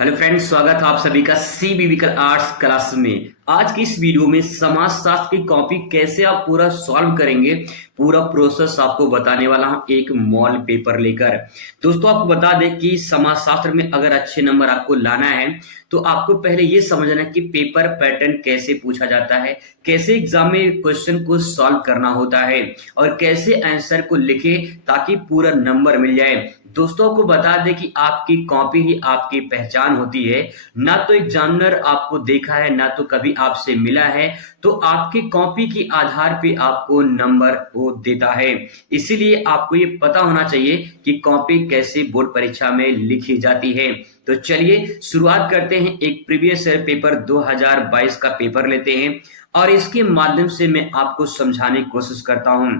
Hello friends, स्वागत है आप सभी का सी बिविकल आर्ट्स क्लास में। आज की इस वीडियो में समाजशास्त्र की कॉपी कैसे आप पूरा सॉल्व करेंगे, पूरा प्रोसेस आपको बताने वाला हूं एक मॉल पेपर लेकर। दोस्तों, आपको बता दें कि समाजशास्त्र में अगर अच्छे नंबर आपको लाना है तो आपको पहले ये समझना है कि पेपर पैटर्न कैसे पूछा जाता है, कैसे एग्जाम में क्वेश्चन को सॉल्व करना होता है और कैसे आंसर को लिखे ताकि पूरा नंबर मिल जाए। दोस्तों को बता दें कि आपकी कॉपी ही आपकी पहचान होती है। ना तो एग्जामिनर आपको देखा है, ना तो कभी आपसे मिला है, तो आपकी कॉपी के आधार पे आपको नंबर वो देता है। इसीलिए आपको ये पता होना चाहिए कि कॉपी कैसे बोर्ड परीक्षा में लिखी जाती है। तो चलिए शुरुआत करते हैं। एक प्रीवियस ईयर पेपर 2022 का पेपर लेते हैं और इसके माध्यम से मैं आपको समझाने की कोशिश करता हूं।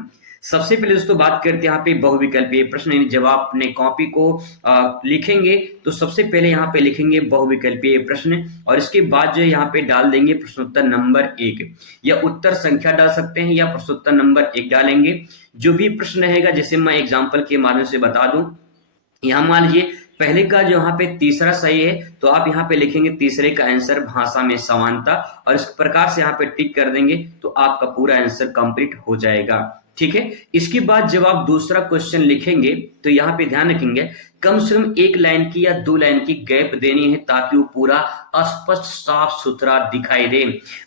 सबसे पहले दोस्तों बात करते हैं यहाँ पे बहुविकल्पीय प्रश्न, यानी जब आप अपने कॉपी को लिखेंगे तो सबसे पहले यहाँ पे लिखेंगे बहुविकल्पीय प्रश्न और इसके बाद जो है यहाँ पे डाल देंगे प्रश्नोत्तर नंबर 1 या उत्तर संख्या डाल सकते हैं या प्रश्नोत्तर नंबर 1 डालेंगे। जो भी प्रश्न रहेगा, जैसे मैं एग्जाम्पल के माध्यम से बता दूं, यहाँ मान लीजिए पहले का जो यहाँ पे तीसरा सही है तो आप यहाँ पे लिखेंगे तीसरे का आंसर भाषा में समानता और इस प्रकार से यहाँ पे टिक कर देंगे तो आपका पूरा आंसर कंप्लीट हो जाएगा। ठीक है। इसके बाद जब आप दूसरा क्वेश्चन लिखेंगे तो यहाँ पे ध्यान रखेंगे कम से कम एक लाइन की या 2 लाइन की गैप देनी है ताकि वो पूरा स्पष्ट साफ सुथरा दिखाई दे।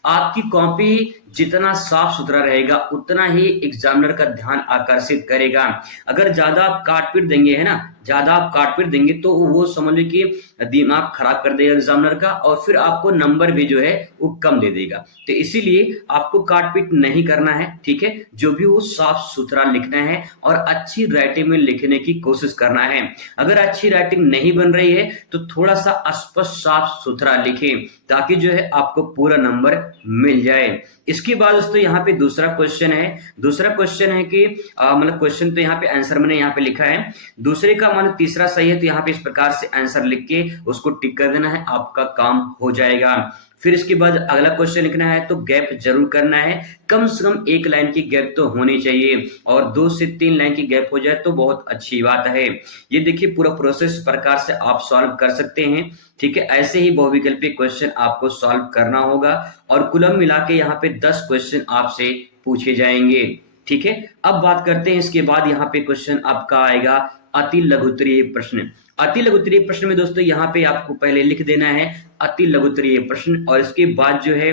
आपकी कॉपी जितना साफ सुथरा रहेगा उतना ही एग्जामिनर का ध्यान आकर्षित करेगा। अगर ज्यादा आप काट पीट देंगे, है ना, ज्यादा आप काट पीट देंगे तो वो समझ लो कि दिमाग खराब कर देगा एग्जामिनर का और फिर आपको नंबर भी जो है वो कम दे देगा। तो इसीलिए आपको काट पीट नहीं करना है। ठीक है। जो भी वो साफ सुथरा लिखना है और अच्छी राइटिंग में लिखने की कोशिश करना है। अगर अच्छी राइटिंग नहीं बन रही है तो थोड़ा सा स्पष्ट साफ सुथरा लिखें ताकि जो है आपको पूरा नंबर मिल जाए। इसके बाद दोस्तों यहाँ पे दूसरा क्वेश्चन है कि मतलब क्वेश्चन तो यहाँ पे आंसर मैंने यहाँ पे लिखा है, दूसरे का मान तीसरा सही है तो यहाँ पे इस प्रकार से आंसर लिख के उसको टिक कर देना है, आपका काम हो जाएगा। फिर इसके बाद अगला क्वेश्चन लिखना है तो गैप जरूर करना है, कम से कम 1 लाइन की गैप तो होनी चाहिए और 2 से 3 लाइन की गैप हो जाए तो बहुत अच्छी बात है। ये देखिए पूरा प्रोसेस प्रकार से आप सॉल्व कर सकते हैं। ठीक है। ऐसे ही बहुविकल्पीय क्वेश्चन आपको सॉल्व करना होगा और कुल मिला के यहाँ पे 10 क्वेश्चन आपसे पूछे जाएंगे। ठीक है। अब बात करते हैं इसके बाद यहाँ पे क्वेश्चन आपका आएगा अति लघुत्तरीय प्रश्न। अति लघुत्तरीय प्रश्न में दोस्तों यहाँ पे आपको पहले लिख देना है अति लघुत्तरीय प्रश्न और इसके बाद जो है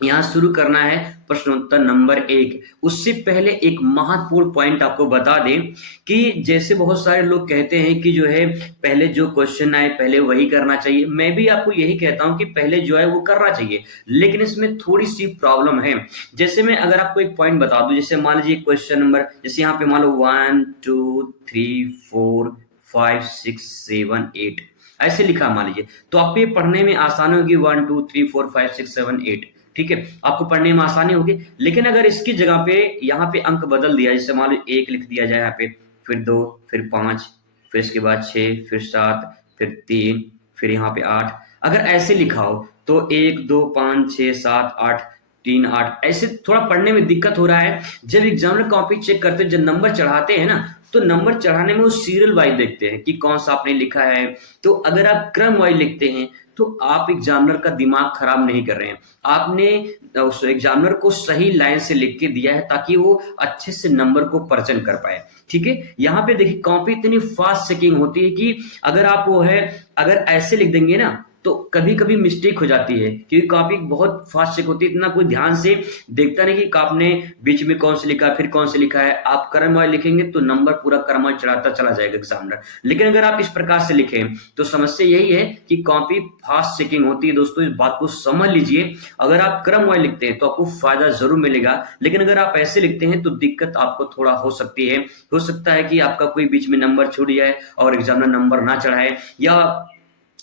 यहाँ शुरू करना है प्रश्नोत्तर नंबर 1। उससे पहले एक महत्वपूर्ण पॉइंट आपको बता दें कि जैसे बहुत सारे लोग कहते हैं कि जो है पहले जो क्वेश्चन आए पहले वही करना चाहिए। मैं भी आपको यही कहता हूं कि पहले जो है वो करना चाहिए, लेकिन इसमें थोड़ी सी प्रॉब्लम है। जैसे मैं अगर आपको एक पॉइंट बता दूं, जैसे मान लीजिए क्वेश्चन नंबर, जैसे यहाँ पे मान लो 1 2 3 4 5 6 7 8 ऐसे लिखा मान लीजिए, तो आपको ये पढ़ने में आसानी होगी 1 2 3 4 5 6 7 8। ठीक है। आपको पढ़ने में आसानी होगी। लेकिन अगर इसकी जगह पे यहाँ पे अंक बदल दिया, जैसे मान लो 1 लिख दिया जाए यहाँ पे, फिर 2, फिर 5, फिर इसके बाद 6, फिर 7, फिर 3, फिर यहाँ पे 8, अगर ऐसे लिखा हो तो 1 2 5 6 7 8 3 8 ऐसे थोड़ा पढ़ने में दिक्कत हो रहा है। जब एग्जामिनर कॉपी चेक करते हैं, जब नंबर चढ़ाते हैं ना, तो नंबर चढ़ाने में वो सीरियल वाइज देखते हैं कि कौन सा आपने लिखा है। तो अगर आप क्रम वाइज लिखते हैं तो आप एग्जामिनर का दिमाग खराब नहीं कर रहे हैं, आपने उस एग्जामिनर को सही लाइन से लिख के दिया है ताकि वो अच्छे से नंबर को पर्चन कर पाए। ठीक है। यहाँ पे देखिए कॉपी इतनी फास्ट चेकिंग होती है कि अगर आप वो है अगर ऐसे लिख देंगे ना तो कभी कभी मिस्टेक हो जाती है, क्योंकि कॉपी बहुत फास्ट चेक होती है, इतना कोई ध्यान से देखता नहीं कि आपने बीच में कौन से लिखा फिर कौन से लिखा है। आप क्रमवार लिखेंगे तो नंबर पूरा क्रमवार चढ़ाता चला जाएगा एग्जामिनर। लेकिन अगर आप इस प्रकार से लिखें तो समस्या यही है कि कॉपी फास्ट चेकिंग होती है। दोस्तों इस बात को समझ लीजिए, अगर आप क्रमवार लिखते हैं तो आपको फायदा जरूर मिलेगा, लेकिन अगर आप ऐसे लिखते हैं तो दिक्कत आपको थोड़ा हो सकती है। हो सकता है कि आपका कोई बीच में नंबर छूट जाए और एग्जामिनर नंबर ना चढ़ाए, या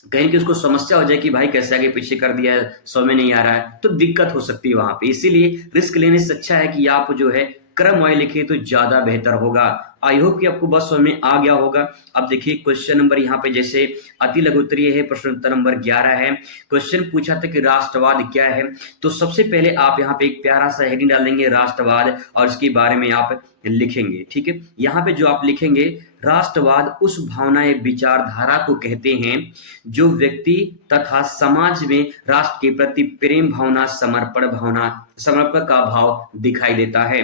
कहीं की उसको समस्या हो जाए कि भाई कैसे आगे पीछे कर दिया है, समझ में नहीं आ रहा है, तो दिक्कत हो सकती है वहां पे। इसीलिए रिस्क लेने से अच्छा है कि आप जो है क्रम वाइज लिखिए तो ज्यादा बेहतर होगा। आई होप कि आपको बस समझ में आ गया होगा। अब देखिए क्वेश्चन नंबर यहाँ पे जैसे अति लघुत्तरीय है, प्रश्न उत्तर नंबर 11 है। क्वेश्चन पूछा था कि राष्ट्रवाद क्या है, तो सबसे पहले आप यहाँ पे एक प्यारा सा हेडिंग डाल देंगे राष्ट्रवाद और इसके बारे में आप लिखेंगे। ठीक है। यहाँ पे जो आप लिखेंगे राष्ट्रवाद उस भावना या विचारधारा को कहते हैं जो व्यक्ति तथा समाज में राष्ट्र के प्रति प्रेम भावना, समर्पण का भाव दिखाई देता है।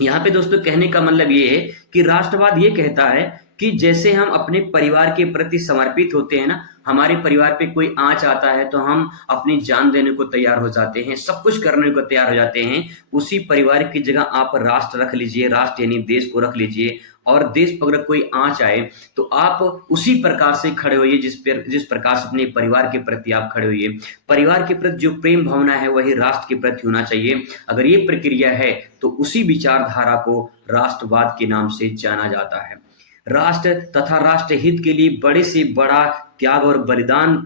यहाँ पे दोस्तों कहने का मतलब ये है कि राष्ट्रवाद ये कहता है कि जैसे हम अपने परिवार के प्रति समर्पित होते हैं ना, हमारे परिवार पे कोई आंच आता है तो हम अपनी जान देने को तैयार हो जाते हैं, सब कुछ करने को तैयार हो जाते हैं। उसी परिवार की जगह आप राष्ट्र रख लीजिए, राष्ट्र यानी देश को रख लीजिए, और देश पर अगर कोई आंच आए तो आप उसी प्रकार से खड़े होइए जिस प्रकार से अपने परिवार के प्रति आप खड़े होइए। परिवार के प्रति जो प्रेम भावना है वही राष्ट्र के प्रति होना चाहिए। अगर ये प्रक्रिया है तो उसी विचारधारा को राष्ट्रवाद के नाम से जाना जाता है। राष्ट्र तथा राष्ट्र हित के लिए बड़े से बड़ा त्याग और बलिदान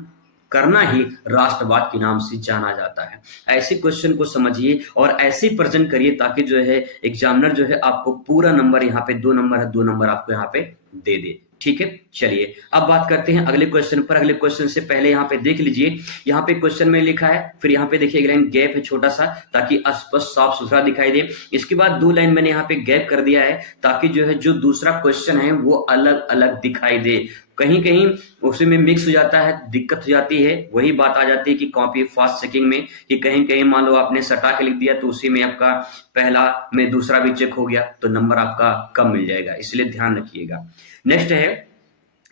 करना ही राष्ट्रवाद के नाम से जाना जाता है। ऐसे क्वेश्चन को समझिए और ऐसे प्रेजेंट करिए ताकि जो है एग्जामिनर जो है आपको पूरा नंबर, यहाँ पे 2 नंबर है, 2 नंबर आपको यहाँ पे दे दे। ठीक है, चलिए अब बात करते हैं अगले क्वेश्चन पर। अगले क्वेश्चन से पहले यहाँ पे देख लीजिए, यहाँ पे क्वेश्चन में लिखा है, फिर यहाँ पे देखिए एक लाइन गैप है छोटा सा ताकि स्पष्ट साफ सुथरा दिखाई दे। इसके बाद 2 लाइन मैंने यहाँ पे गैप कर दिया है ताकि जो है जो दूसरा क्वेश्चन है वो अलग अलग दिखाई दे। कहीं कहीं उसमें मिक्स हो जाता है, दिक्कत हो जाती है, वही बात आ जाती है कि कॉपी फास्ट चेकिंग में कि कहीं कहीं मान लो आपने सटा के लिख दिया तो उसी में आपका पहला में दूसरा भी चेक हो गया तो नंबर आपका कम मिल जाएगा, इसलिए ध्यान रखिएगा। नेक्स्ट है,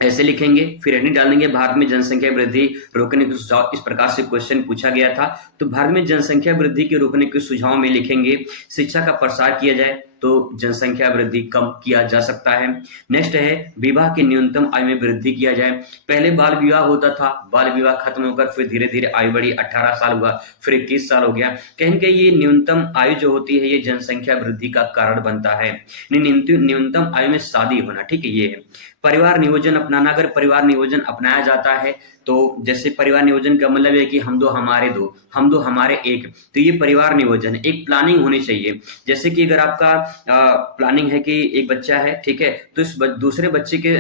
ऐसे लिखेंगे फिर हेडिंग डालेंगे, भारत में जनसंख्या वृद्धि रोकने के सुझाव। इस प्रकार से क्वेश्चन पूछा गया था तो भारत में जनसंख्या वृद्धि के रोकने के सुझाव में लिखेंगे शिक्षा का प्रसार किया जाए तो जनसंख्या वृद्धि कम किया जा सकता है। नेक्स्ट है, विवाह की न्यूनतम आयु में वृद्धि किया जाए। पहले बाल विवाह होता था, बाल विवाह खत्म होकर फिर धीरे धीरे आयु बढ़ी, 18 साल हुआ, फिर 21 साल हो गया। कहीं कहीं ये न्यूनतम आयु जो होती है ये जनसंख्या वृद्धि का कारण बनता है। न्यूनतम आयु में शादी होना, ठीक है, ये है। परिवार नियोजन अपनाना, अगर परिवार नियोजन अपनाया जाता है तो जैसे परिवार नियोजन का मतलब है कि हम दो हमारे दो, हम दो हमारे एक, तो ये परिवार नियोजन है। एक प्लानिंग होनी चाहिए, जैसे कि अगर आपका प्लानिंग है कि एक बच्चा है, ठीक है, तो इस दूसरे बच्चे के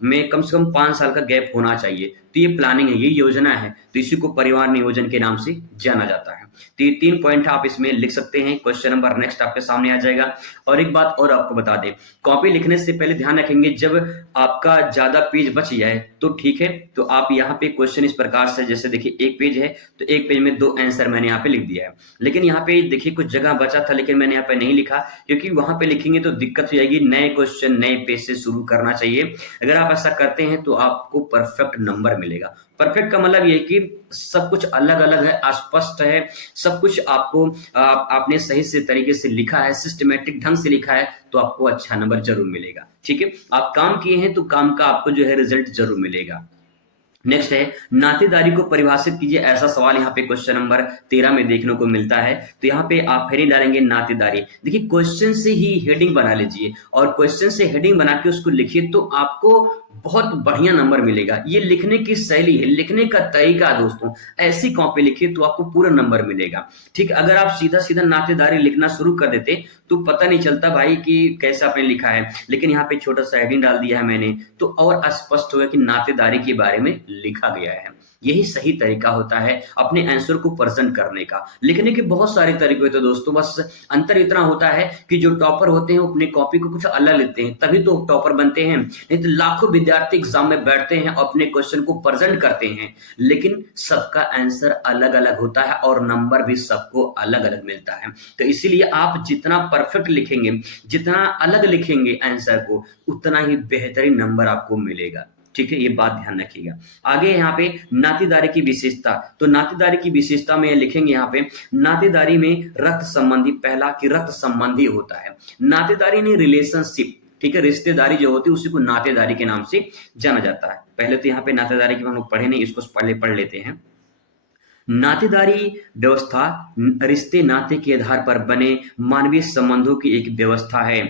में कम से कम 5 साल का गैप होना चाहिए, तो ये प्लानिंग है, ये योजना है, तो इसी को परिवार नियोजन के नाम से जाना जाता है। तो ये 3 पॉइंट आप इसमें लिख सकते हैं। क्वेश्चन नंबर नेक्स्ट आपके सामने आ जाएगा। और एक बात और आपको बता दें, कॉपी लिखने से पहले ध्यान रखेंगे जब आपका ज्यादा पेज बच जाए तो ठीक है, तो आप यहाँ पे क्वेश्चन इस प्रकार से, जैसे देखिए एक पेज है तो एक पेज में 2 आंसर मैंने यहाँ पे लिख दिया है, लेकिन यहाँ पे देखिए कुछ जगह बचा था लेकिन मैंने यहाँ पे नहीं लिखा क्योंकि वहां पे लिखेंगे तो दिक्कत हो जाएगी। नए क्वेश्चन नए पेज से शुरू करना चाहिए। अगर आप ऐसा करते हैं तो आपको परफेक्ट नंबर मिलेगा। परफेक्ट का मतलब ये कि सब कुछ अलग अलग है, अस्पष्ट है, सब कुछ आपको आपने सही से तरीके से लिखा है, सिस्टमेटिक ढंग से लिखा है, तो आपको अच्छा नंबर जरूर मिलेगा। ठीक है, आप काम किए हैं तो काम का आपको जो है रिजल्ट जरूर मिलेगा। नेक्स्ट है, नातेदारी को परिभाषित कीजिए। ऐसा सवाल यहाँ पे क्वेश्चन नंबर 13 में देखने को मिलता है, तो यहाँ पे आप हेडिंग डालेंगे नातेदारी। देखिए क्वेश्चन से ही हेडिंग बना लीजिए और क्वेश्चन से हेडिंग बना के उसको लिखिए तो आपको बहुत बढ़िया नंबर मिलेगा। ये लिखने की शैली है, लिखने का तरीका दोस्तों, ऐसी कॉपी लिखिए तो आपको पूरा नंबर मिलेगा। ठीक, अगर आप सीधा सीधा नातेदारी लिखना शुरू कर देते तो पता नहीं चलता भाई कि कैसे आपने लिखा है, लेकिन यहाँ पे छोटा सा हेडिंग डाल दिया है मैंने तो और स्पष्ट हो गया कि नातेदारी के बारे में लिखा गया है। यही सही तरीका होता है अपने आंसर को प्रेजेंट करने का। लिखने के बहुत सारे तरीके होते हैं दोस्तों, बस अंतर इतना होता है कि जो टॉपर होते हैं वो अपने कॉपी को कुछ अलग लेते हैं तभी तो टॉपर बनते हैं, नहीं तो लाखों विद्यार्थी एग्जाम में बैठते हैं और अपने क्वेश्चन को प्रेजेंट करते हैं, लेकिन सबका आंसर अलग अलग होता है और नंबर भी सबको अलग अलग मिलता है। तो इसीलिए आप जितना परफेक्ट लिखेंगे, जितना अलग लिखेंगे आंसर को, उतना ही बेहतरीन नंबर आपको मिलेगा। ठीक है, ये बात ध्यान रखिएगा। आगे यहाँ पे नातेदारी की विशेषता, तो नातेदारी की विशेषता में लिखेंगे यहाँ पे नातेदारी में रक्त संबंधी, पहला कि रक्त संबंधी होता है। नातेदारी नहीं, रिलेशनशिप, ठीक है, रिश्तेदारी जो होती है उसी को नातेदारी के नाम से जाना जाता है। पहले तो यहाँ पे नातेदारी की हम लोग पढ़े नहीं, इसको पहले पढ़ लेते हैं। नातेदारी व्यवस्था रिश्ते नाते के आधार पर बने मानवीय संबंधों की एक व्यवस्था है।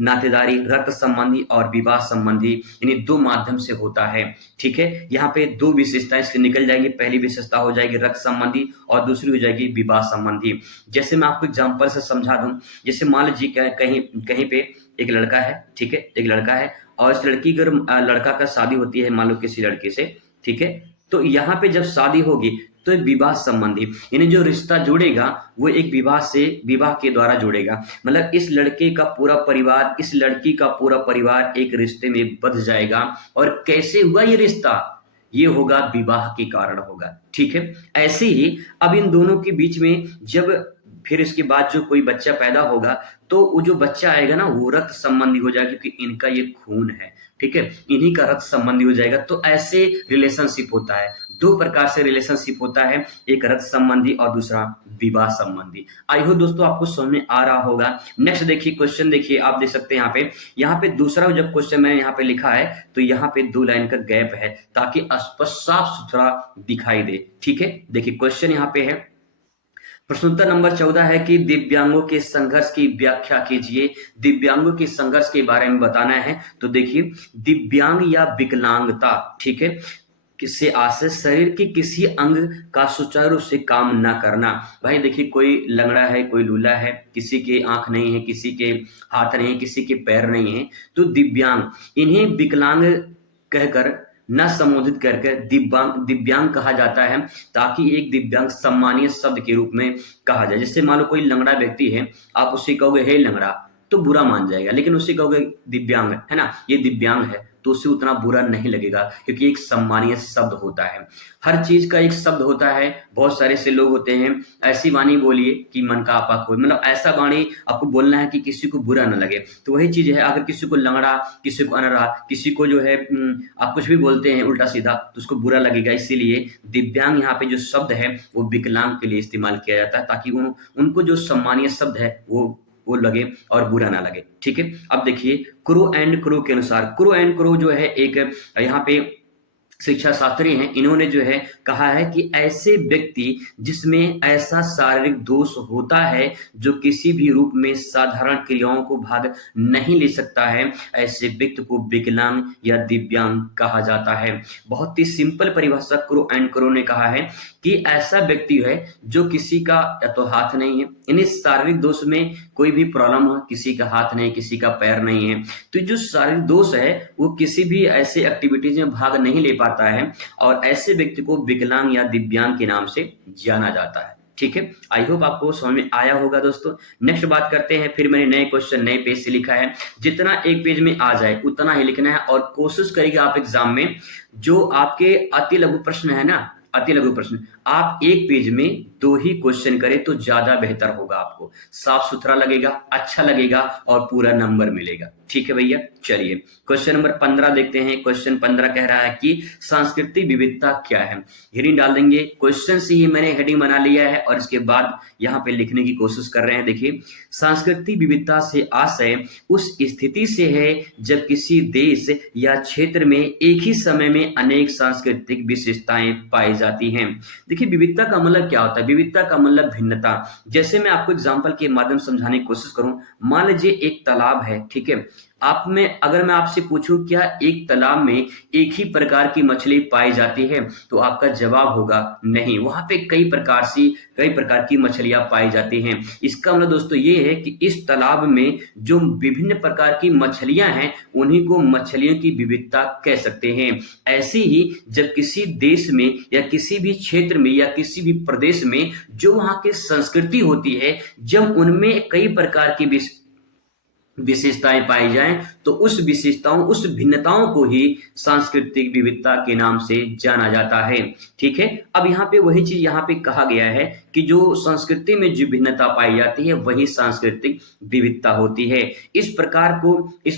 नातेदारी रक्त संबंधी और विवाह संबंधी यानी 2 माध्यम से होता है। ठीक है, यहाँ पे 2 विशेषताएं इसलिए निकल जाएंगी। पहली विशेषता हो जाएगी रक्त संबंधी और दूसरी हो जाएगी विवाह संबंधी। जैसे मैं आपको एग्जांपल से समझा दूं, जैसे मान लीजिए कहीं कहीं पे एक लड़का है, ठीक है, एक लड़का है और इस लड़की अगर लड़का का शादी होती है मान लो किसी लड़के से, ठीक है, तो यहाँ पे जब शादी होगी तो एक विवाह संबंधी, यानी जो रिश्ता जुड़ेगा वो एक विवाह के द्वारा जुड़ेगा। मतलब इस लड़के का पूरा परिवार, इस लड़की का पूरा परिवार एक रिश्ते में बंध जाएगा। और कैसे हुआ ये रिश्ता? ये होगा विवाह के कारण होगा। ठीक है, ऐसे ही अब इन दोनों के बीच में जब फिर इसके बाद जो कोई बच्चा पैदा होगा, तो वो जो बच्चा आएगा ना वो रक्त संबंधी हो जाएगा, क्योंकि इनका ये खून है। ठीक है, इन्हीं का रक्त संबंधी हो जाएगा। तो ऐसे रिलेशनशिप होता है, दो प्रकार से रिलेशनशिप होता है, एक रक्त संबंधी और दूसरा विवाह संबंधी। आई होप दोस्तों आपको समझ में आ रहा होगा। नेक्स्ट देखिए, क्वेश्चन देखिए, आप देख सकते हैं यहाँ पे दूसरा जब क्वेश्चन मैंने यहाँ पे लिखा है तो यहाँ पे 2 लाइन का गैप है ताकि स्पष्ट साफ सुथरा दिखाई दे। ठीक है, देखिए क्वेश्चन यहाँ पे है, प्रश्नोत्तर नंबर 14 है कि दिव्यांगों के संघर्ष की व्याख्या कीजिए। दिव्यांगों के संघर्ष के बारे में बताना है। तो देखिए, दिव्यांग या विकलांगता, ठीक है, किससे आशय शरीर के किसी अंग का सुचारू रूप से काम ना करना। भाई देखिए, कोई लंगड़ा है, कोई लूला है, किसी के आंख नहीं है, किसी के हाथ नहीं है, किसी के पैर नहीं है, तो दिव्यांग, इन्हें विकलांग कहकर न संबोधित करके दिव्यांग कहा जाता है, ताकि एक दिव्यांग सम्मानीय शब्द के रूप में कहा जाए। जैसे मान लो कोई लंगड़ा व्यक्ति है, आप उससे कहोगे हे लंगड़ा तो बुरा मान जाएगा, लेकिन उससे कहोगे दिव्यांग है ना, ये दिव्यांग है, तो उससे उतना बुरा नहीं लगेगा, क्योंकि एक सम्मानीय शब्द होता है। हर चीज का एक शब्द होता है। बहुत सारे से लोग होते हैं, ऐसी वाणी बोलिए कि मन का आपा खोए, मतलब ऐसा वाणी आपको बोलना है कि किसी को बुरा ना लगे। तो वही चीज है, अगर किसी को लंगड़ा, किसी को अनरा, किसी को जो है आप कुछ भी बोलते हैं उल्टा सीधा, तो उसको बुरा लगेगा। इसीलिए दिव्यांग यहाँ पे जो शब्द है वो विकलांग के लिए इस्तेमाल किया जाता है, ताकि उनको जो सम्मानीय शब्द है वो लगे और बुरा ना लगे। ठीक है, अब देखिए, क्रो एंड क्रो के अनुसार, क्रो एंड क्रो जो है एक यहाँ पे शिक्षा शास्त्री हैं, इन्होंने जो है कहा है कि ऐसे व्यक्ति जिसमें ऐसा शारीरिक दोष होता है जो किसी भी रूप में साधारण क्रियाओं को भाग नहीं ले सकता है, ऐसे व्यक्ति को विकलांग या दिव्यांग कहा जाता है। बहुत ही सिंपल परिभाषा क्रो एंड क्रो ने कहा है कि ऐसा व्यक्ति है जो किसी का या तो हाथ नहीं है, यानी शारीरिक दोष में कोई भी प्रॉब्लम हो, किसी का हाथ नहीं, किसी का पैर नहीं है, तो जो शारीरिक दोष है वो किसी भी ऐसे एक्टिविटीज में भाग नहीं ले पाता है, और ऐसे व्यक्ति को विकलांग या दिव्यांग के नाम से जाना जाता है। ठीक है, आई होप आपको समझ में आया होगा दोस्तों। नेक्स्ट बात करते हैं, फिर मैंने नए क्वेश्चन नए पेज से लिखा है, जितना एक पेज में आ जाए उतना ही लिखना है, और कोशिश करिए आप एग्जाम में जो आपके अति लघु प्रश्न है ना, अति लघु प्रश्न, आप एक पेज में 2 ही क्वेश्चन करें तो ज्यादा बेहतर होगा, आपको साफ सुथरा लगेगा, अच्छा लगेगा और पूरा नंबर मिलेगा। ठीक है भैया, चलिए क्वेश्चन नंबर 15 देखते हैं। क्वेश्चन 15 कह रहा है कि सांस्कृतिक विविधता क्या है। हेडिंग डाल देंगे, क्वेश्चन से ही मैंने हेडिंग बना लिया है और इसके बाद यहाँ पे लिखने की कोशिश कर रहे हैं। देखिए, सांस्कृतिक विविधता से आशय उस स्थिति से है जब किसी देश या क्षेत्र में एक ही समय में अनेक सांस्कृतिक विशेषताएं पाई जाती हैं। देखिए, विविधता का मतलब क्या होता है? विविधता का मतलब भिन्नता। जैसे मैं आपको एग्जांपल के माध्यम से समझाने की कोशिश करूं, मान लीजिए एक तालाब है, ठीक है, अगर मैं आपसे पूछूं क्या एक तालाब में एक ही प्रकार की मछली पाई जाती है, तो आपका जवाब होगा नहीं, वहां पे कई प्रकार की मछलियां पाई जाती हैं। इसका मतलब दोस्तों ये है कि इस तालाब में जो विभिन्न प्रकार की मछलियां हैं उन्हीं को मछलियों की विविधता कह सकते हैं। ऐसे ही जब किसी देश में या किसी भी क्षेत्र में या किसी भी प्रदेश में जो वहां की संस्कृति होती है, जब उनमें कई प्रकार की विशेषताएं पाई जाएं, तो उस विशेषताओं, उस भिन्नताओं को ही सांस्कृतिक विविधता के नाम से जाना जाता है। ठीक है, अब यहाँ पे वही चीज यहाँ पे कहा गया है कि जो संस्कृति में जो भिन्नता पाई जाती है वही सांस्कृतिक विविधता होती है। इस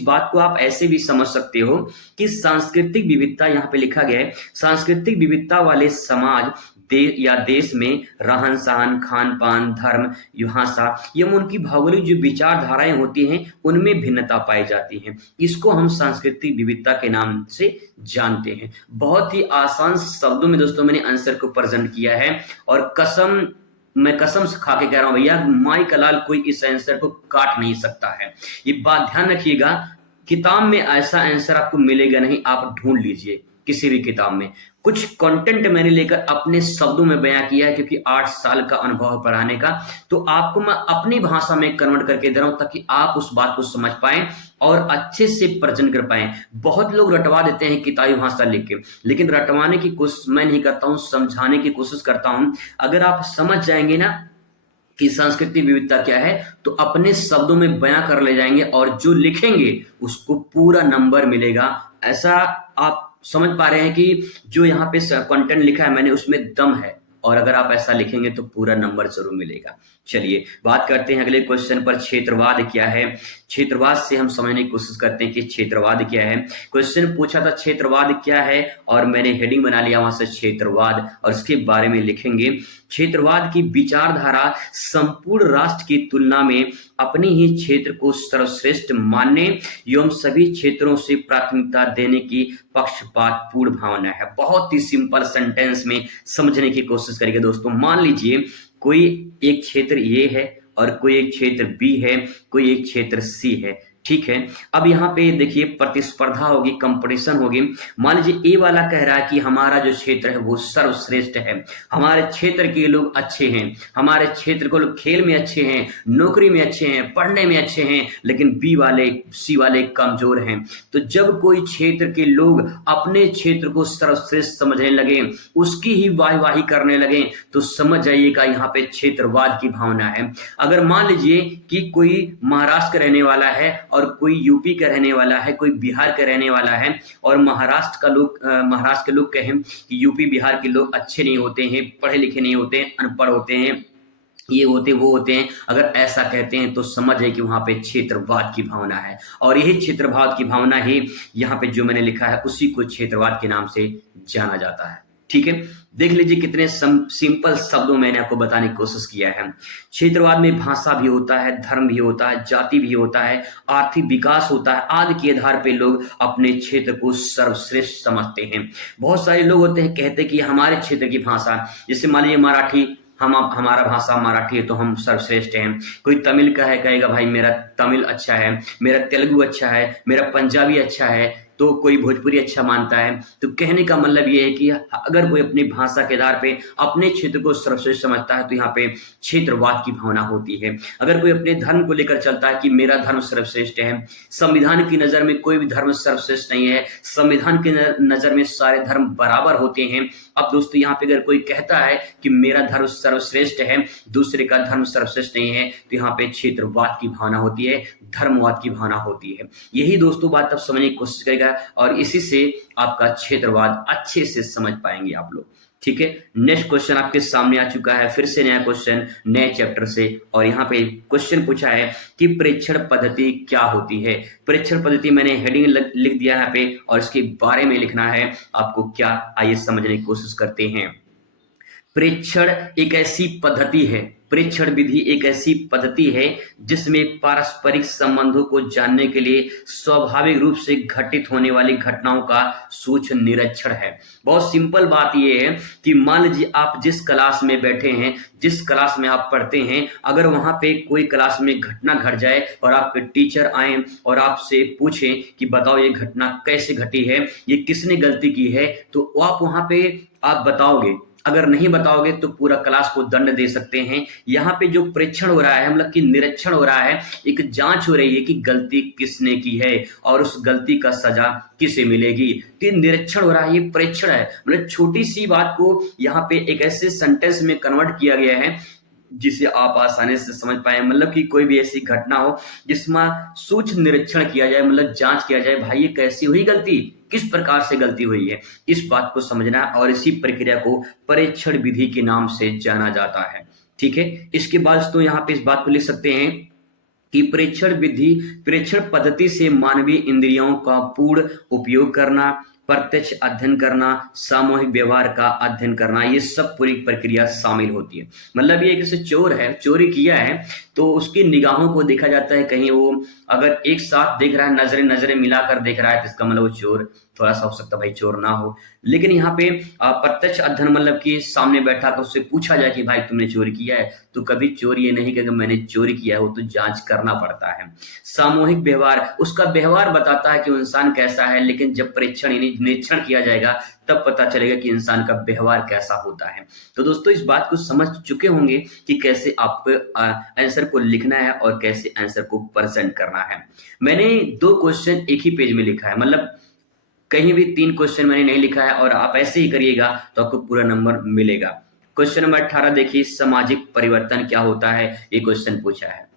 बात को आप ऐसे भी समझ सकते हो कि सांस्कृतिक विविधता, यहाँ पे लिखा गया है, सांस्कृतिक विविधता वाले समाज या देश में रहन सहन, खान पान, धर्म, भाषा एवं उनकी भौगोलिक जो विचारधाराएं होती हैं उनमें भिन्नता पाई जाती है। इसको हम सांस्कृतिक विविधता के नाम से जानते हैं। बहुत ही आसान शब्दों में दोस्तों मैंने आंसर को प्रेजेंट किया है, और मैं कसम से खा के कह रहा हूं भैया, माई कलाल कोई इस आंसर को काट नहीं सकता है। ये बात ध्यान रखिएगा, किताब में ऐसा आंसर आपको मिलेगा नहीं, आप ढूंढ लीजिए। किसी भी किताब में। कुछ कंटेंट मैंने लेकर अपने शब्दों में बयां किया है, क्योंकि 8 साल का अनुभव है पढ़ाने का, तो आपको मैं अपनी भाषा में कन्वर्ट करके दे रहा हूं ताकि आप उस बात को समझ पाएं और अच्छे से प्रेजेंट कर पाएं। बहुत लोग रटवा देते हैं किताबी भाषा लिख के, लेकिन रटवाने की कोशिश मैं नहीं करता हूं, समझाने की कोशिश करता हूं। अगर आप समझ जाएंगे ना कि सांस्कृतिक विविधता क्या है, तो अपने शब्दों में बयां कर ले जाएंगे और जो लिखेंगे उसको पूरा नंबर मिलेगा। ऐसा आप समझ पा रहे हैं कि जो यहाँ पे कंटेंट लिखा है मैंने उसमें दम है, और अगर आप ऐसा लिखेंगे तो पूरा नंबर जरूर मिलेगा। चलिए बात करते हैं अगले क्वेश्चन पर, क्षेत्रवाद क्या है। क्षेत्रवाद से हम समझने की कोशिश करते हैं कि क्षेत्रवाद क्या है। क्वेश्चन पूछा था क्षेत्रवाद क्या है, और मैंने हेडिंग बना लिया वहां से क्षेत्रवाद, और इसके बारे में लिखेंगे। क्षेत्रवाद की विचारधारा संपूर्ण राष्ट्र की तुलना में अपने ही क्षेत्र को सर्वश्रेष्ठ मानने एवं सभी क्षेत्रों से प्राथमिकता देने की पक्षपात पूर्ण भावना है। बहुत ही सिंपल सेंटेंस में समझने की कोशिश करेंगे दोस्तों। मान लीजिए कोई एक क्षेत्र ए है और कोई एक क्षेत्र बी है, कोई एक क्षेत्र सी है, ठीक है। अब यहाँ पे देखिए प्रतिस्पर्धा होगी, कंपटीशन होगी। मान लीजिए ए वाला कह रहा है कि हमारा जो क्षेत्र है वो सर्वश्रेष्ठ है, हमारे क्षेत्र के लोग अच्छे हैं, हमारे क्षेत्र के लोग खेल में अच्छे हैं, नौकरी में अच्छे हैं, पढ़ने में अच्छे हैं, लेकिन बी वाले सी वाले कमजोर हैं। तो जब कोई क्षेत्र के लोग अपने क्षेत्र को सर्वश्रेष्ठ समझने लगे, उसकी ही वाहवाही करने लगे, तो समझ जाइएगा यहाँ पे क्षेत्रवाद की भावना है। अगर मान लीजिए कि कोई महाराष्ट्र का रहने वाला है और कोई यूपी का रहने वाला है, कोई बिहार का रहने वाला है, और महाराष्ट्र के लोग कहें कि यूपी बिहार के लोग अच्छे नहीं होते हैं, पढ़े लिखे नहीं होते हैं, अनपढ़ होते हैं, ये होते वो होते हैं, अगर ऐसा कहते हैं तो समझे कि वहां पे क्षेत्रवाद की भावना है। और यही क्षेत्रवाद की भावना ही यहाँ पे जो मैंने लिखा है उसी को क्षेत्रवाद के नाम से जाना जाता है, ठीक है। देख लीजिए कितने सिंपल शब्दों में मैंने आपको बताने की कोशिश किया है। क्षेत्रवाद में भाषा भी होता है, धर्म भी होता है, जाति भी होता है, आर्थिक विकास होता है, आदि के आधार पे लोग अपने क्षेत्र को सर्वश्रेष्ठ समझते हैं। बहुत सारे लोग होते हैं कहते हैं कि हमारे क्षेत्र की भाषा, जैसे मान लीजिए मराठी, हमारा भाषा मराठी है तो हम सर्वश्रेष्ठ हैं। कोई तमिल का है, कहेगा भाई मेरा तमिल अच्छा है, मेरा तेलुगु अच्छा है, मेरा पंजाबी अच्छा है, तो कोई भोजपुरी अच्छा मानता है। तो कहने का मतलब ये है कि अगर कोई अपनी भाषा के आधार पे अपने क्षेत्र को सर्वश्रेष्ठ समझता है तो यहाँ पे क्षेत्रवाद की भावना होती है। अगर कोई अपने धर्म को लेकर चलता है कि मेरा धर्म सर्वश्रेष्ठ है, संविधान की नजर में कोई भी धर्म सर्वश्रेष्ठ नहीं है, संविधान की नजर में सारे धर्म बराबर होते हैं। अब दोस्तों यहाँ पे अगर कोई कहता है कि मेरा धर्म सर्वश्रेष्ठ है, दूसरे का धर्म सर्वश्रेष्ठ नहीं है, तो यहाँ पे क्षेत्रवाद की भावना होती है, धर्मवाद की भावना होती है। यही दोस्तों बात आप समझने की कोशिश करेगा, और इसी से आपका क्षेत्रवाद अच्छे से समझ पाएंगे आप लोग, ठीक है। नेक्स्ट क्वेश्चन आपके सामने आ चुका है, फिर से नया क्वेश्चन नए चैप्टर से, और यहाँ पे क्वेश्चन पूछा है कि प्रेक्षण पद्धति क्या होती है। प्रेक्षण पद्धति मैंने हेडिंग लिख दिया है यहाँ पे, और इसके बारे में लिखना है आपको क्या, आइए समझने की कोशिश करते हैं। प्रेक्षण एक ऐसी पद्धति है, प्रेक्षण विधि एक ऐसी पद्धति है जिसमें पारस्परिक संबंधों को जानने के लिए स्वाभाविक रूप से घटित होने वाली घटनाओं का सूक्ष्म निरीक्षण है। बहुत सिंपल बात यह है कि मान लीजिए आप जिस क्लास में बैठे हैं, जिस क्लास में आप पढ़ते हैं, अगर वहां पे कोई क्लास में घटना घट जाए और आपके टीचर आए और आपसे पूछें कि बताओ ये घटना कैसे घटी है, ये किसने गलती की है, तो आप वहां पे आप बताओगे। अगर नहीं बताओगे तो पूरा क्लास को दंड दे सकते हैं। यहाँ पे जो प्रेक्षण हो रहा है, मतलब कि निरीक्षण हो रहा है, एक जांच हो रही है कि गलती किसने की है और उस गलती का सजा किसे मिलेगी। तो निरीक्षण हो रहा है, ये प्रेक्षण है। मतलब छोटी सी बात को यहाँ पे एक ऐसे सेंटेंस में कन्वर्ट किया गया है जिसे आप आसानी से समझ पाए। मतलब कि कोई भी ऐसी घटना हो जिसमें सूक्ष्म निरीक्षण किया जाए, मतलब जांच किया जाए, भाई ये कैसी हुई गलती, किस प्रकार से गलती हुई है, इस बात को समझना, और इसी प्रक्रिया को परीक्षण विधि के नाम से जाना जाता है, ठीक है। इसके बाद तो यहाँ पे इस बात को लिख सकते हैं कि प्रेक्षण विधि, प्रेक्षण पद्धति से मानवीय इंद्रियों का पूर्ण उपयोग करना, प्रत्यक्ष अध्ययन करना, सामूहिक व्यवहार का अध्ययन करना, ये सब पूरी प्रक्रिया शामिल होती है। मतलब ये किसी चोर है, चोरी किया है, तो उसकी निगाहों को देखा जाता है। कहीं वो अगर एक साथ देख रहा है, नजरें मिलाकर देख रहा है, तो इसका मतलब वो चोर थोड़ा सा हो सकता है भाई चोर ना हो। लेकिन यहाँ पे प्रत्यक्ष अध्ययन मतलब कि सामने बैठा कर उससे पूछा जाए कि भाई तुमने चोरी किया है, तो कभी चोर ये नहीं कहेगा मैंने चोरी किया है, वो तो जांच करना पड़ता है। सामूहिक व्यवहार, उसका व्यवहार बताता है कि वो इंसान कैसा है, लेकिन जब परीक्षण यानी निरीक्षण किया जाएगा तब पता चलेगा कि इंसान का व्यवहार कैसा होता है। तो दोस्तों इस बात को समझ चुके होंगे कि कैसे आपको आंसर को लिखना है और कैसे आंसर को प्रेजेंट करना है। मैंने 2 क्वेश्चन एक ही पेज में लिखा है, मतलब कहीं भी 3 क्वेश्चन मैंने नहीं लिखा है, और आप ऐसे ही करिएगा तो आपको पूरा नंबर मिलेगा। क्वेश्चन नंबर 18 देखिए, सामाजिक परिवर्तन क्या होता है, ये क्वेश्चन पूछा है।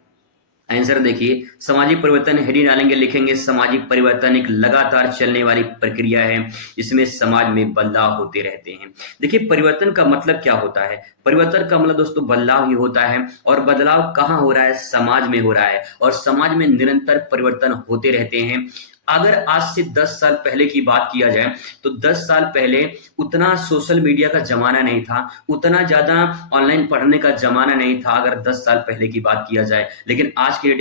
आंसर देखिए, सामाजिक परिवर्तन हेडिंग डालेंगे, लिखेंगे सामाजिक परिवर्तन एक लगातार चलने वाली प्रक्रिया है, इसमें समाज में बदलाव होते रहते हैं। देखिए परिवर्तन का मतलब क्या होता है, परिवर्तन का मतलब दोस्तों बदलाव ही होता है, और बदलाव कहाँ हो रहा है, समाज में हो रहा है, और समाज में निरंतर परिवर्तन होते रहते हैं। अगर आज से 10 साल पहले की बात किया जाए तो 10 साल पहले उतना सोशल मीडिया का जमाना नहीं था, उतना ज्यादा ऑनलाइन पढ़ने का जमाना नहीं था अगर 10 साल पहले की बात किया जाए। लेकिन आज के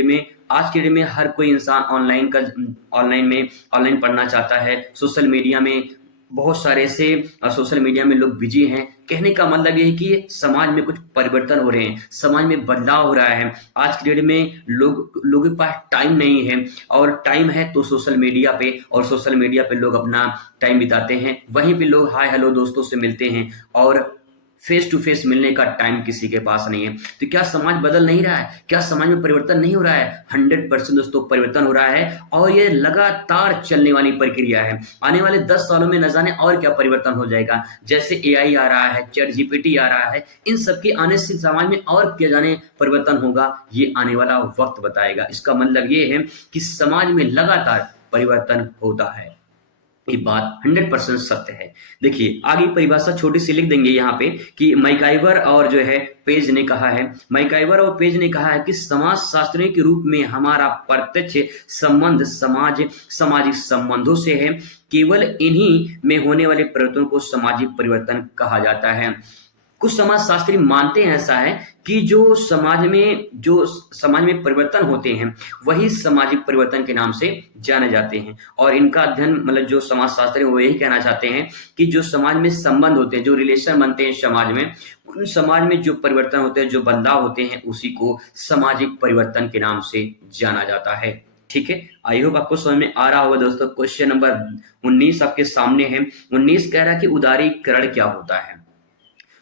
डेट में हर कोई इंसान ऑनलाइन पढ़ना चाहता है। सोशल मीडिया में बहुत सारे से सोशल मीडिया में लोग बिजी हैं। कहने का मतलब ये है कि समाज में कुछ परिवर्तन हो रहे हैं, समाज में बदलाव हो रहा है। आज की डेट में लोगों के पास टाइम नहीं है, और टाइम है तो सोशल मीडिया पे, और सोशल मीडिया पे लोग अपना टाइम बिताते हैं। वहीं पे लोग हाय हेलो दोस्तों से मिलते हैं, और फेस टू फेस मिलने का टाइम किसी के पास नहीं है। तो क्या समाज बदल नहीं रहा है, क्या समाज में परिवर्तन नहीं हो रहा है? 100% दोस्तों परिवर्तन हो रहा है, और ये लगातार चलने वाली प्रक्रिया है। आने वाले 10 सालों में न जाने और क्या परिवर्तन हो जाएगा। जैसे एआई आ रहा है, चैट जीपीटी आ रहा है, इन सब के आने से समाज में और क्या जाने परिवर्तन होगा, ये आने वाला वक्त बताएगा। इसका मतलब ये है कि समाज में लगातार परिवर्तन होता है, ये बात 100% सत्य है। देखिए आगे परिभाषा छोटी सी लिख देंगे यहाँ पे कि मैकाइवर और जो है पेज ने कहा है, मैकाइवर और पेज ने कहा है कि समाज शास्त्रियों के रूप में हमारा प्रत्यक्ष संबंध सामाजिक संबंधों से है। केवल इन्हीं में होने वाले परिवर्तन को सामाजिक परिवर्तन कहा जाता है। कुछ समाजशास्त्री मानते हैं ऐसा है कि जो समाज में परिवर्तन होते हैं वही सामाजिक परिवर्तन के नाम से जाने जाते हैं। और इनका अध्ययन मतलब जो समाजशास्त्री वो यही कहना चाहते हैं कि जो समाज में संबंध होते हैं, जो रिलेशन बनते हैं समाज में, उन समाज में जो परिवर्तन होते हैं, जो बदलाव होते हैं, उसी को सामाजिक परिवर्तन के नाम से जाना जाता है। ठीक है, आई होप आपको समझ में आ रहा होगा दोस्तों। क्वेश्चन नंबर 19 आपके सामने है। 19 कह रहा है कि उदारीकरण क्या होता है।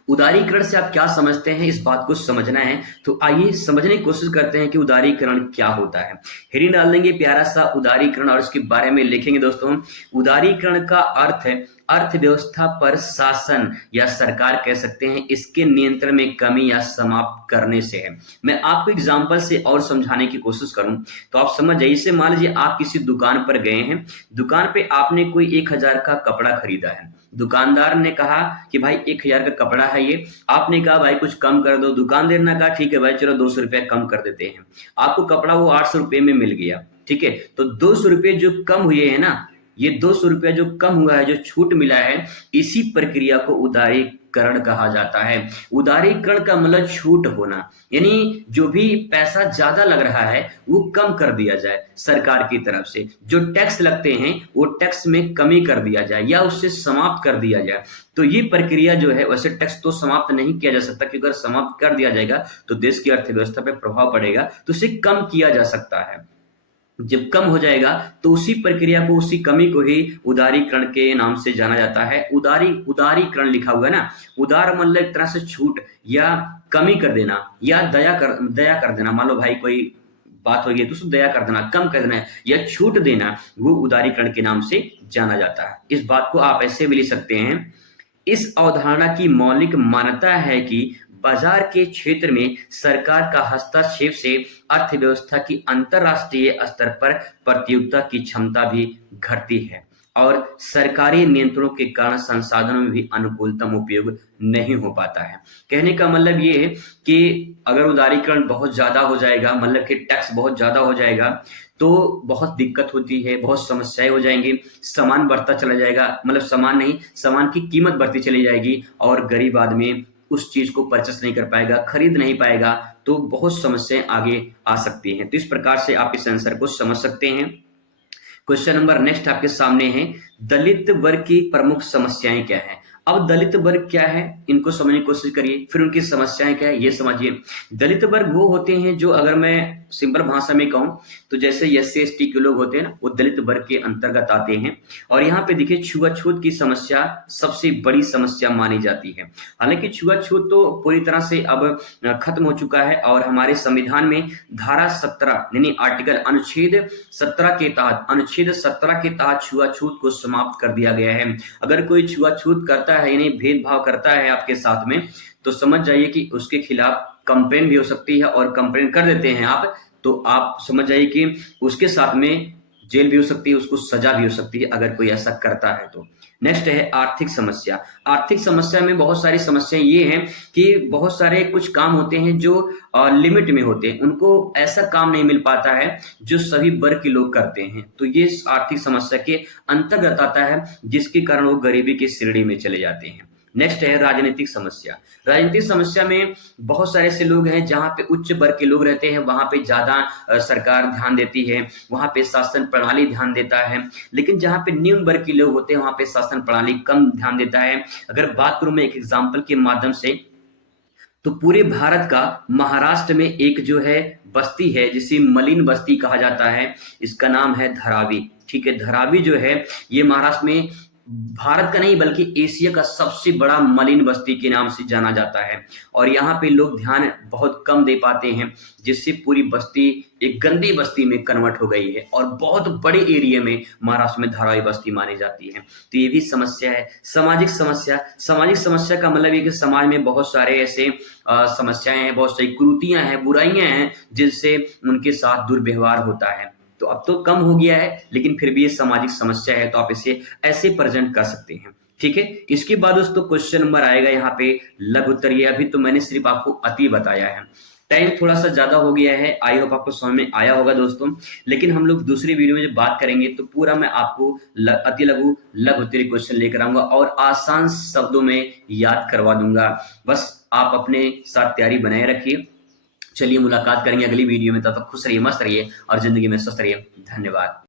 उदारीकरण से आप क्या समझते हैं, इस बात को समझना है। तो आइए समझने की कोशिश करते हैं कि उदारीकरण क्या होता है। हेडिंग डाल देंगे प्यारा सा उदारीकरण, और इसके बारे में लिखेंगे दोस्तों। उदारीकरण का अर्थ है अर्थव्यवस्था पर शासन या सरकार कह सकते हैं, इसके नियंत्रण में कमी या समाप्त करने से है। मैं आपको एग्जांपल से और समझाने की कोशिश करूं तो आप समझ जाइए। जैसे मान लीजिए आप किसी दुकान पर गए हैं, दुकान पे आपने कोई 1000 का कपड़ा खरीदा है। दुकानदार ने कहा कि भाई 1000 का कपड़ा है ये, आपने कहा भाई कुछ कम कर दो। दुकानदार ने कहा ठीक है भाई चलो 200 रुपया कम कर देते हैं। आपको कपड़ा वो 800 रुपये में मिल गया। ठीक है, तो 200 रुपये जो कम हुए हैं ना, ये 200 रुपया जो कम हुआ है, जो छूट मिला है, इसी प्रक्रिया को उदारीकरण कहा जाता है। उदारीकरण का मतलब छूट होना, यानी जो भी पैसा ज्यादा लग रहा है वो कम कर दिया जाए सरकार की तरफ से। जो टैक्स लगते हैं वो टैक्स में कमी कर दिया जाए या उससे समाप्त कर दिया जाए। तो ये प्रक्रिया जो है, वैसे टैक्स तो समाप्त नहीं किया जा सकता, क्योंकि अगर समाप्त कर दिया जाएगा तो देश की अर्थव्यवस्था पर प्रभाव पड़ेगा, तो उसे कम किया जा सकता है। जब कम हो जाएगा तो उसी प्रक्रिया को, उसी कमी को ही उदारीकरण के नाम से जाना जाता है। उदारीकरण लिखा हुआ है ना, उदार मतलब एक तरह से छूट या कमी कर देना या दया कर देना। मान लो भाई कोई बात हो गई तो उसको दया कर देना, कम कर देना या छूट देना, वो उदारीकरण के नाम से जाना जाता है। इस बात को आप ऐसे भी लिख सकते हैं, इस अवधारणा की मौलिक मान्यता है कि बाजार के क्षेत्र में सरकार का हस्तक्षेप से अर्थव्यवस्था की अंतरराष्ट्रीय स्तर पर प्रतियोगिता की क्षमता भी घटती है, और सरकारी नियंत्रणों के कारण संसाधनों में भी अनुकूलतम उपयोग नहीं हो पाता है। कहने का मतलब ये है कि अगर उदारीकरण बहुत ज्यादा हो जाएगा, मतलब कि टैक्स बहुत ज्यादा हो जाएगा, तो बहुत दिक्कत होती है, बहुत समस्याएं हो जाएंगी। सामान बढ़ता चला जाएगा, मतलब सामान नहीं, सामान की कीमत बढ़ती चली जाएगी, और गरीब आदमी उस चीज को परचेस नहीं कर पाएगा, खरीद नहीं पाएगा, तो बहुत समस्याएं आगे आ सकती हैं। तो इस प्रकार से आप इस आंसर को समझ सकते हैं। क्वेश्चन नंबर नेक्स्ट आपके सामने है, दलित वर्ग की प्रमुख समस्याएं क्या है। अब दलित वर्ग क्या है, इनको समझने की कोशिश करिए, फिर उनकी समस्याएं क्या है ये समझिए। दलित वर्ग वो होते हैं जो, अगर मैं सिंपल भाषा में कहूं तो जैसे SC ST के लोग होते हैं ना, वो दलित वर्ग के अंतर्गत आते हैं। और यहाँ पे देखिए छुआछूत की समस्या सबसे बड़ी समस्या मानी जाती है। हालांकि छुआछूत तो पूरी तरह से अब खत्म हो चुका है, और हमारे संविधान में धारा 17 यानी आर्टिकल अनुच्छेद 17 के तहत छुआछूत को समाप्त कर दिया गया है। अगर कोई छुआछूत करता है यानी भेदभाव करता है आपके साथ में, तो समझ जाइए कि उसके खिलाफ कंप्लेन भी हो सकती है, और कंप्लेन कर देते हैं आप तो आप समझ जाइए कि उसके साथ में जेल भी हो सकती है, उसको सजा भी हो सकती है अगर कोई ऐसा करता है तो। नेक्स्ट है आर्थिक समस्या। आर्थिक समस्या में बहुत सारी समस्याएं ये हैं कि बहुत सारे कुछ काम होते हैं जो लिमिट में होते हैं, उनको ऐसा काम नहीं मिल पाता है जो सभी वर्ग के लोग करते हैं, तो ये आर्थिक समस्या के अंतर्गत आता है, जिसके कारण वो गरीबी की श्रेणी में चले जाते हैं। नेक्स्ट है राजनीतिक समस्या। राजनीतिक समस्या में बहुत सारे ऐसे लोग हैं जहां पे उच्च वर्ग के लोग रहते हैं, वहां पे ज्यादा सरकार ध्यान देती है, वहां पे शासन प्रणाली ध्यान देता है। लेकिन जहां पे निम्न वर्ग के लोग होते हैं वहां पे शासन प्रणाली कम ध्यान देता है। अगर बात करूं मैं एक एग्जाम्पल के माध्यम से, तो पूरे भारत का महाराष्ट्र में एक जो है बस्ती है जिसे मलिन बस्ती कहा जाता है, इसका नाम है धारावी। ठीक है, धारावी जो है ये महाराष्ट्र में भारत का नहीं बल्कि एशिया का सबसे बड़ा मलिन बस्ती के नाम से जाना जाता है। और यहाँ पे लोग ध्यान बहुत कम दे पाते हैं, जिससे पूरी बस्ती एक गंदी बस्ती में कन्वर्ट हो गई है, और बहुत बड़े एरिया में महाराष्ट्र में धारावी बस्ती मानी जाती है। तो ये भी समस्या है। सामाजिक समस्या। सामाजिक समस्या का मतलब ये कि समाज में बहुत सारे ऐसे समस्याएं हैं, बहुत सारी कुरीतियां हैं, बुराइयां हैं, जिनसे उनके साथ दुर्व्यवहार होता है। तो अब तो कम हो गया है, लेकिन फिर भी ये सामाजिक समस्या है, तो आप इसे ऐसे प्रेजेंट कर सकते हैं। ठीक है, इसके बाद दोस्तों क्वेश्चन नंबर आएगा यहाँ पे लघु उत्तर। ये अभी तो मैंने सिर्फ आपको अति बताया है, टाइम थोड़ा सा ज्यादा हो गया है, आई होप आपको समझ में आया होगा दोस्तों। लेकिन हम लोग दूसरी वीडियो में जब बात करेंगे तो पूरा मैं आपको अति लघु लघु उत्तरीय क्वेश्चन लेकर आऊंगा और आसान शब्दों में याद करवा दूंगा। बस आप अपने साथ तैयारी बनाए रखिए। चलिए मुलाकात करेंगे अगली वीडियो में, तब तक खुश रहिए, मस्त रहिए और जिंदगी में स्वस्थ रहिए। धन्यवाद।